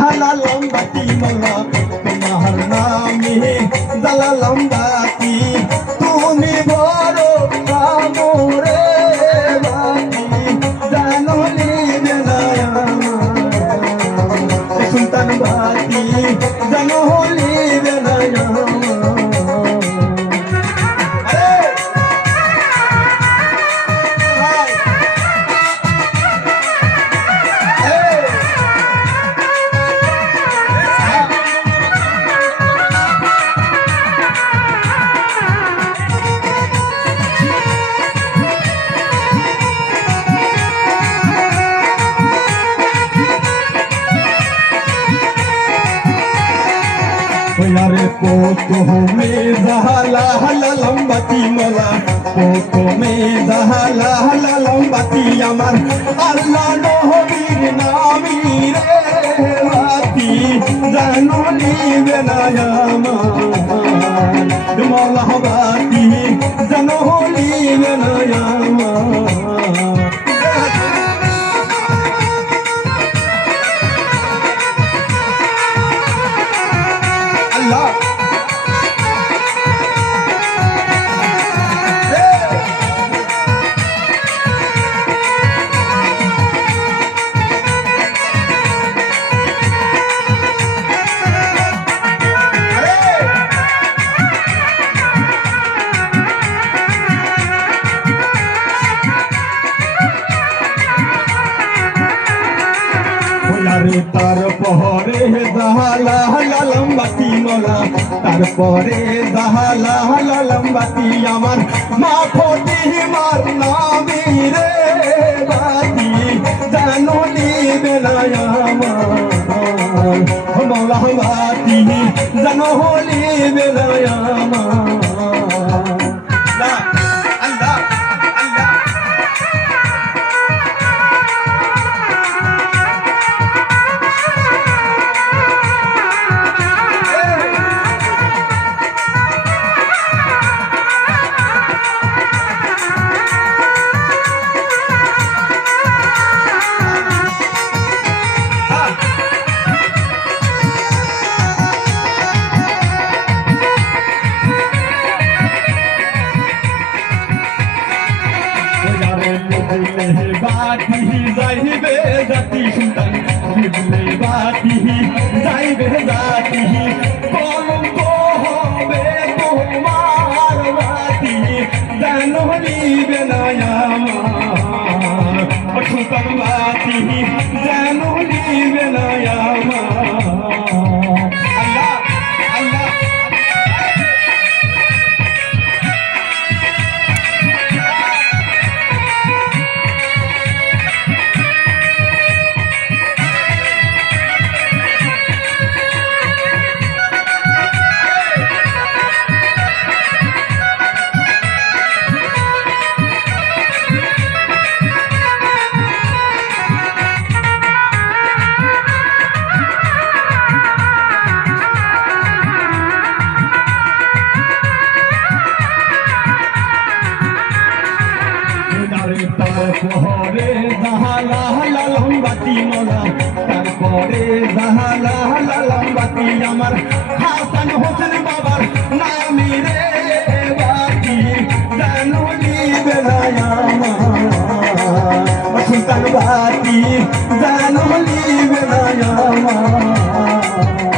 হালালাম বাতি মালা তোমার নামে জ্বালালাম বাতি তুমি বড় কামরে বাতি জানো নিবে না সুলতান বাতি জানো নিবে না यारे पोतो में जहाला लंबाती मला पोतो में जहाला लंबाती আমার আল্লাহ নবীর নামে রে বাতি জানো নিবে না আমার মালা বাতি জানো নিবে না আমার তারপরে জাহালা লম্বাতি মালা তারপরে জাহালা লম্বাতি আমার মা ফতিমার নামে রে বাতি জানো নিবে না আমার মাওলা বাতি জানো নিবে না আমার बाती जाइबे जाती सुल्तान बिजले बाती जाइबे जाती कलम को হবে তোমার বাতি জানো নিবে না আমার সুলতান বাতি জানো নিবে না আমার আল্লাহ আল্লাহ তারপরে জাহালা লম্বাতি মালা তারপরে জাহালা লম্বাতি আমার হাসান হোসেন বাবার নামে রে বাতি জানো নিবে না আমার সুলতান বাতি জানো নিবে না আমার